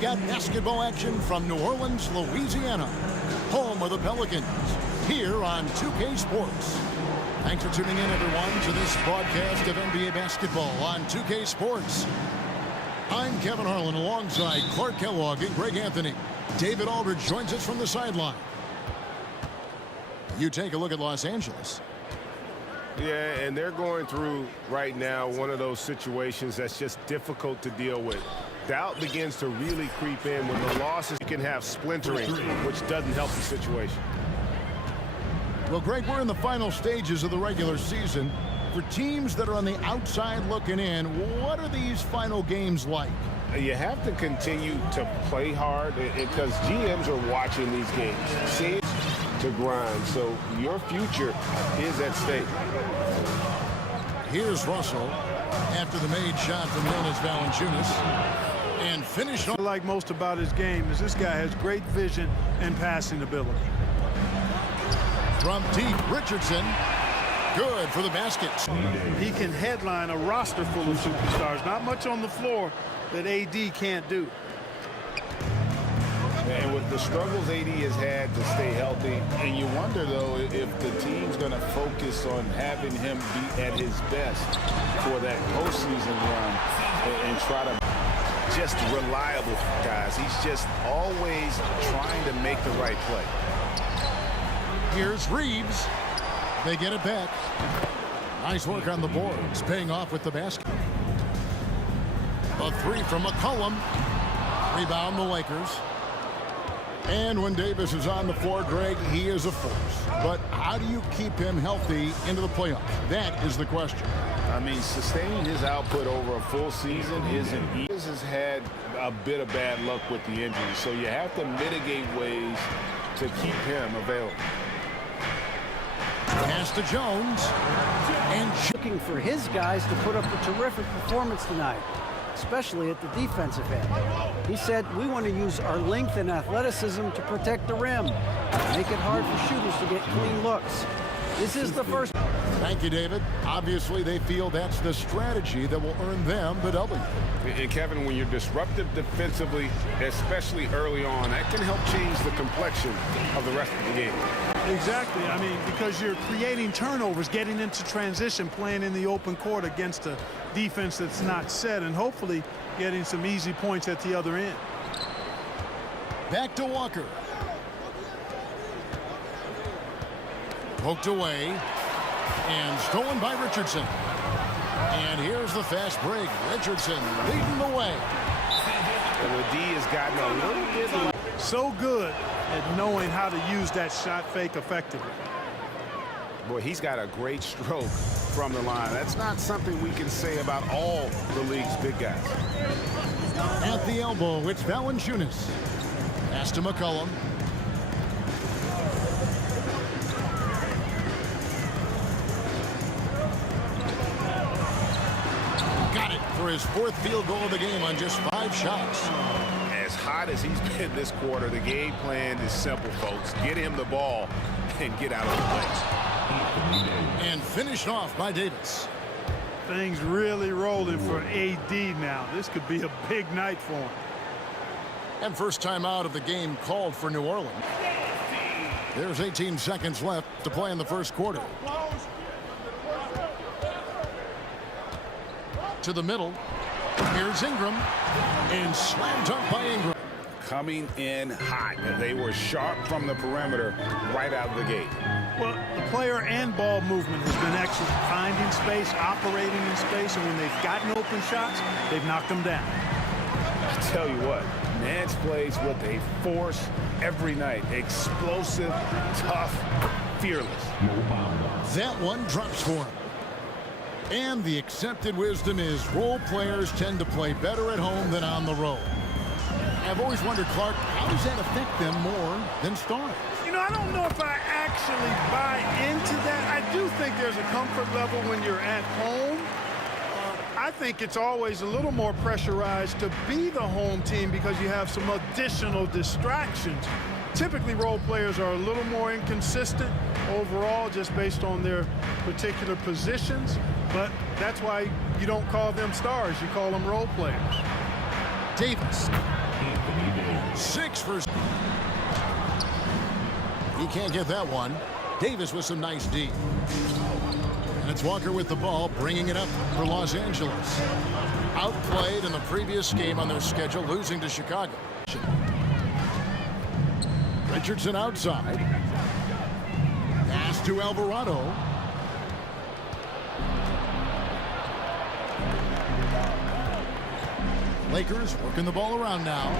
We've got basketball action from New Orleans, Louisiana, home of the Pelicans, here on 2K Sports. Thanks for tuning in, everyone, to this broadcast of NBA basketball on 2K Sports. I'm Kevin Harlan alongside Clark Kellogg and Greg Anthony. David Aldridge joins us from the sideline. You take a look at Los Angeles. Yeah, and they're going through right now one of those situations that's just difficult to deal with. Doubt begins to really creep in when the losses can have splintering, which doesn't help the situation. Well, Greg, we're in the final stages of the regular season. For teams that are on the outside looking in, what are these final games like? You have to continue to play hard because GMs are watching these games, seeing to grind. So your future is at stake. Here's Russell after the made shot from Jonas Valanciunas. And finished on. What I like most about his game is this guy has great vision and passing ability. From deep, Richardson. Good for the basket. He can headline a roster full of superstars. Not much on the floor that AD can't do. And with the struggles AD has had to stay healthy, and you wonder, though, if the team's going to focus on having him be at his best for that postseason run and try to just reliable guys. He's just always trying to make the right play. Here's Reeves. They get it back. Nice work on the boards, paying off with the basket. A three from McCollum. Rebound the Lakers. And when Davis is on the floor, Greg, he is a force. But how do you keep him healthy into the playoffs? That is the question. I mean, sustaining his output over a full season isn't easy. He has had a bit of bad luck with the injury, so you have to mitigate ways to keep him available. Pass to Jones. And looking for his guys to put up a terrific performance tonight, especially at the defensive end. He said, we want to use our length and athleticism to protect the rim, make it hard for shooters to get clean looks. This is the first. Thank you, David. Obviously, they feel that's the strategy that will earn them the W. And Kevin, when you're disruptive defensively, especially early on, that can help change the complexion of the rest of the game. Exactly. I mean, because you're creating turnovers, getting into transition, playing in the open court against a defense that's not set, and hopefully getting some easy points at the other end. Back to Walker. Poked away. And stolen by Richardson. And here's the fast break. Richardson leading the way. And the D has gotten a little bit so good at knowing how to use that shot fake effectively. Boy, he's got a great stroke from the line. That's not something we can say about all the league's big guys. At the elbow, it's Valanciunas. Pass to McCollum. Got it for his fourth field goal of the game on just 5 shots. As hot as he's been this quarter, the game plan is simple, folks. Get him the ball and get out of the way. And finished off by Davis. Things really rolling for AD now. This could be a big night for him. And first time out of the game called for New Orleans. There's 18 seconds left to play in the first quarter. To the middle. Here's Ingram. And slam dunk by Ingram. Coming in hot. They were sharp from the perimeter right out of the gate. Well, the player and ball movement has been excellent. Finding space, operating in space, and when they've gotten open shots, they've knocked them down. I tell you what, Nance plays with a force every night. Explosive, tough, fearless. That one drops for him. And the accepted wisdom is role players tend to play better at home than on the road. I've always wondered, Clark, how does that affect them more than stars? You know, I don't know if I actually buy into that. I do think there's a comfort level when you're at home. I think it's always a little more pressurized to be the home team because you have some additional distractions. Typically, role players are a little more inconsistent overall just based on their particular positions, but that's why you don't call them stars. You call them role players. Davis 6 for... He can't get that one. Davis with some nice D. And it's Walker with the ball, bringing it up for Los Angeles. Outplayed in the previous game on their schedule, losing to Chicago. Richardson outside. Pass to Alvarado. Lakers working the ball around now.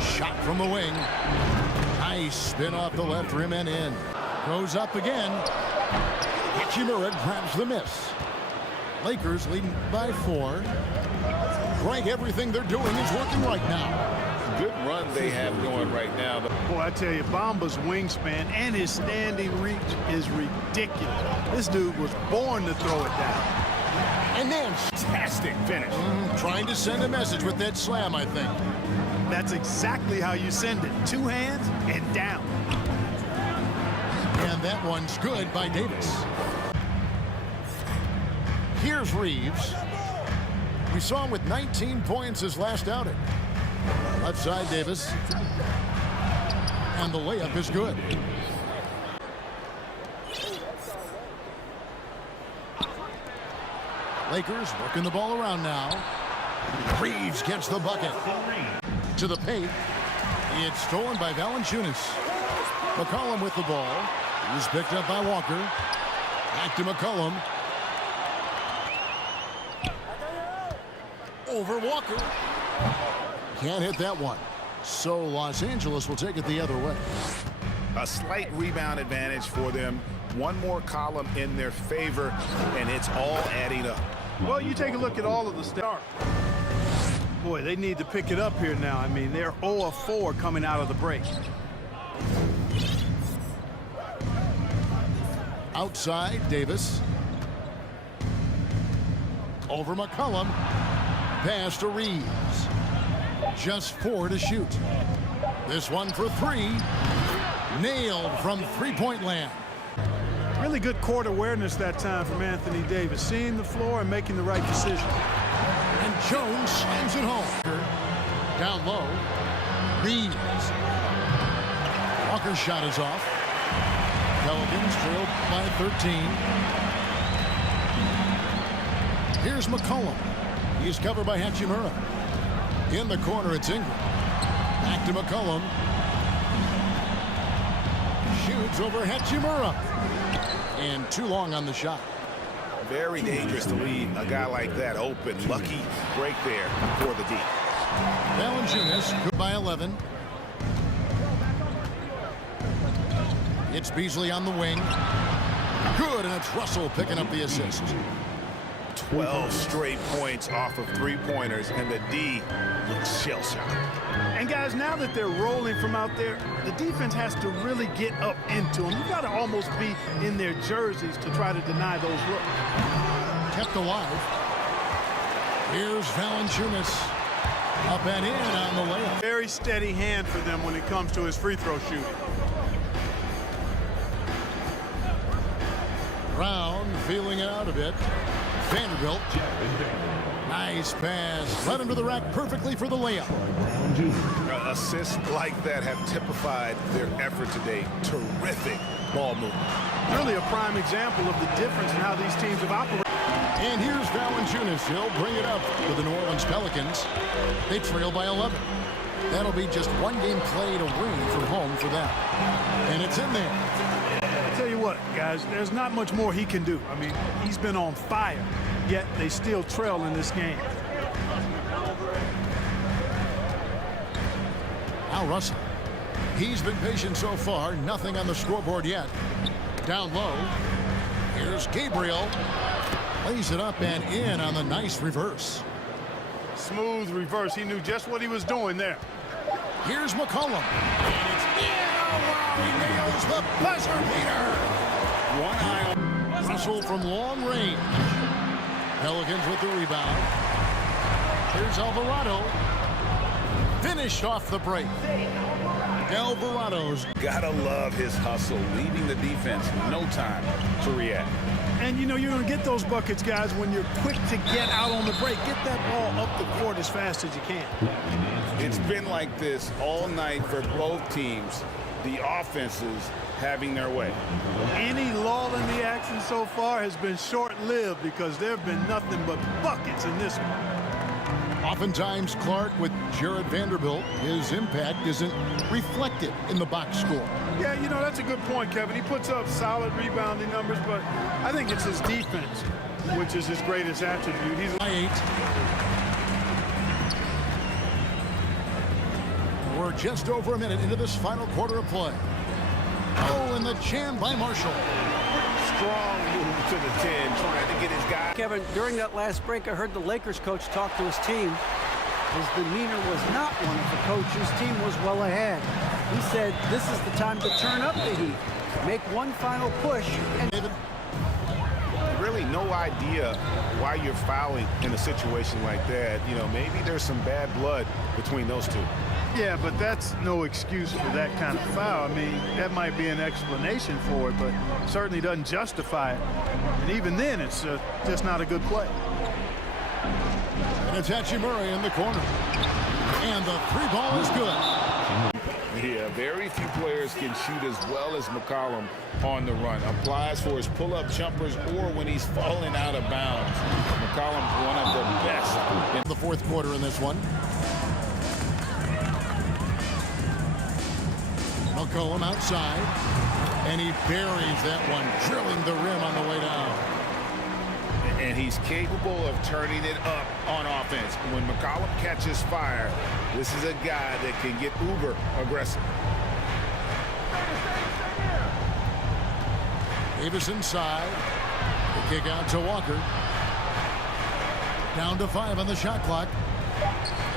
Shot from the wing. Nice spin off the left rim and in. Goes up again. Hachimura grabs the miss. Lakers leading by 4. Greg, everything they're doing is working right now. Good run they have going right now. Boy, I tell you, Bamba's wingspan and his standing reach is ridiculous. This dude was born to throw it down. And then, Fantastic finish. trying to send a message with that slam, I think. That's exactly how you send it. 2 hands and down. And that one's good by Davis. Here's Reeves. We saw him with 19 points his last outing. Left side, Davis. And the layup is good. Lakers working the ball around now. Reeves gets the bucket. To the paint. It's stolen by Valanciunas. McCollum with the ball. He's picked up by Walker. Back to McCollum. Over Walker. Can't hit that one. So Los Angeles will take it the other way. A slight rebound advantage for them. One more column in their favor, and it's all adding up. Well, you take a look at all of the start. Boy, they need to pick it up here now. I mean, they're 0 of 4 coming out of the break. Outside, Davis. Over McCollum. Pass to Reeves. Just 4 to shoot. This one for 3. Nailed from three-point land. Really good court awareness that time from Anthony Davis. Seeing the floor and making the right decision. And Jones slams it home. Down low. Reeves. Walker's shot is off. Pelicans trailed by 13. Here's McCollum. He's covered by Hachimura. In the corner, it's Ingram. Back to McCollum. Shoots over Hachimura. And too long on the shot. Very dangerous to leave a guy like that open. Lucky break there for the D. Valanciunas good by 11. It's Beasley on the wing. Good, and it's Russell picking up the assist. 12 straight points off of 3-pointers, and the D looks shell-shocked. And guys, now that they're rolling from out there, the defense has to really get up into them. You got to almost be in their jerseys to try to deny those looks. Kept alive. Here's Valanciunas. Up and in on the layup. Very steady hand for them when it comes to his free throw shooting. Brown feeling it out a bit. Vanderbilt. Nice pass. Led him to the rack perfectly for the layup. Assists like that have typified their effort today. Terrific ball movement. Really a prime example of the difference in how these teams have operated. And here's Valanciunas. He'll bring it up with the New Orleans Pelicans. They trail by 11. That'll be just one game played away from home for them. And it's in there. I'll tell you what, guys, there's not much more he can do. I mean, he's been on fire, yet they still trail in this game. Now Russell. He's been patient so far. Nothing on the scoreboard yet. Down low. Here's Gabriel. Lays it up and in on the nice reverse. Smooth reverse. He knew just what he was doing there. Here's McCollum. And it's in. Wow, he nails the buzzer beater. One eye on Russell from long range. Pelicans with the rebound. Here's Alvarado. Finished off the break. Alvarado's. Gotta love his hustle, leaving the defense no time to react. And, you know, you're going to get those buckets, guys, when you're quick to get out on the break. Get that ball up the court as fast as you can. It's been like this all night for both teams. The offenses having their way. Any lull in the action so far has been short-lived because there have been nothing but buckets in this one. Oftentimes, Clark, with Jared Vanderbilt, his impact isn't reflected in the box score. Yeah, you know, that's a good point, Kevin. He puts up solid rebounding numbers, but I think it's his defense, which is his greatest attribute. He's By 8. We're just over a minute into this final quarter of play. Oh, and the jam by Marshall. Strong move to the 10, trying to get his guy. Kevin, during that last break, I heard the Lakers coach talk to his team. His demeanor was not one of the coach. His team was well ahead. He said, this is the time to turn up the heat, make one final push. And Really no idea why you're fouling in a situation like that. You know, maybe there's some bad blood between those two. Yeah, but that's no excuse for that kind of foul. I mean, that might be an explanation for it, but certainly doesn't justify it. And even then, it's just not a good play. And it's Hachimura in the corner. And the three ball is good. Yeah, very few players can shoot as well as McCollum on the run. Applies for his pull-up jumpers or when he's falling out of bounds. McCollum's one of the best in the fourth quarter in this one. McCollum outside, and he buries that one, drilling the rim on the way down. And he's capable of turning it up on offense. When McCollum catches fire, this is a guy that can get uber aggressive. Davis inside. The kick out to Walker. Down to 5 on the shot clock.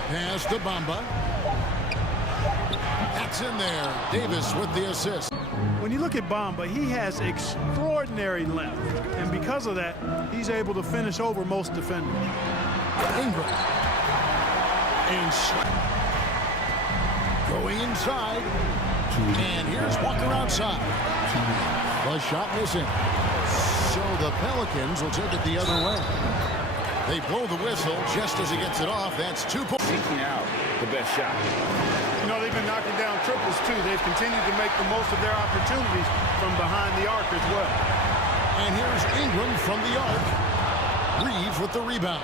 Pass to Bamba. That's in there. Davis with the assist. When you look at Bamba, he has extraordinary length, and because of that, he's able to finish over most defenders. Ingram. And going inside. And here's Walker outside. The shot missing. So the Pelicans will take it the other way. They blow the whistle just as he gets it off. That's 2 points. Seeking out the best shot. You know, they've been knocking down triples, too. They've continued to make the most of their opportunities from behind the arc as well. And here's Ingram from the arc. Reeves with the rebound.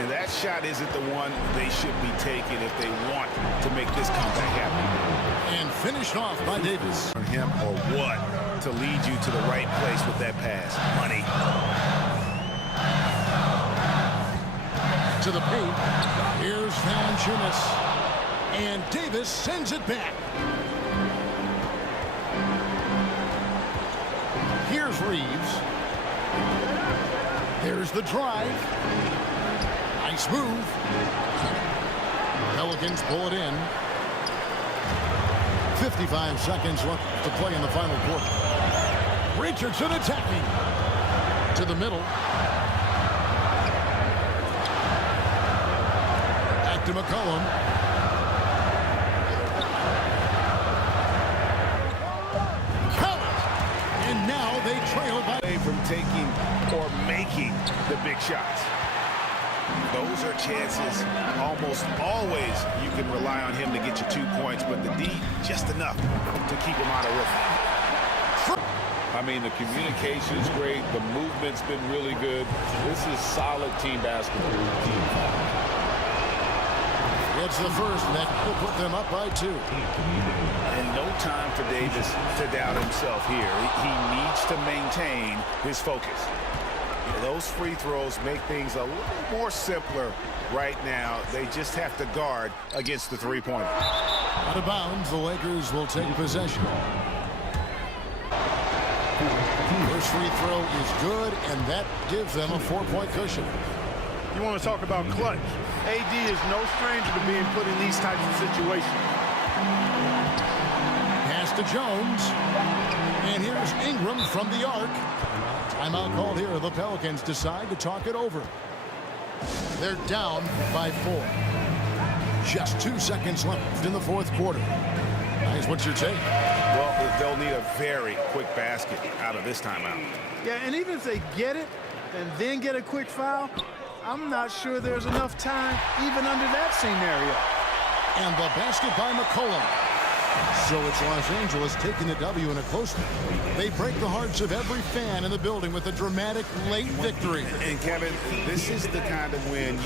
And that shot isn't the one they should be taking if they want to make this comeback happen. And finished off by Davis. On him or what to lead you to the right place with that pass. Money. To the paint. Here's Valanciunas. And Davis sends it back. Here's Reeves. There's the drive. Nice move. Pelicans pull it in. 55 seconds left to play in the final quarter. Richardson attacking. To the middle. Back to McCollum. They trail by from taking or making the big shots. Those are chances almost always you can rely on him to get you 2 points, but the D just enough to keep him out of rhythm. I mean, the communication is great. The movement's been really good. This is solid team basketball. It's the first that will put them up by 2. And no time for Davis to doubt himself here. He needs to maintain his focus. You know, those free throws make things a little more simpler right now. They just have to guard against the three-pointer. Out of bounds, the Lakers will take possession. First free throw is good, and that gives them a 4-point cushion. You want to talk about clutch. AD is no stranger to being put in these types of situations. Pass to Jones. And here's Ingram from the arc. Timeout called here. The Pelicans decide to talk it over. They're down by 4. Just 2 seconds left in the fourth quarter. Guys, what's your take? Well, they'll need a very quick basket out of this timeout. Yeah, and even if they get it and then get a quick foul, I'm not sure there's enough time even under that scenario. And the basket by McCollum. So it's Los Angeles taking the W in a close one. They break the hearts of every fan in the building with a dramatic late victory. And Kevin, this is the kind of win